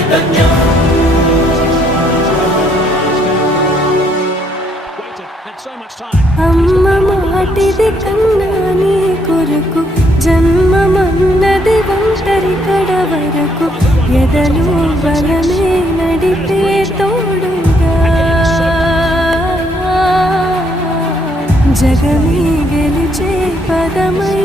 చైతన్యం. అమ్మ మాటిది కన్నా నీ కొరకు జన్మమన్నది ఒంటరి కడ వరకు ఎదలు బలమే నడిపే తోడుగా జగమే గెలిచే పదమై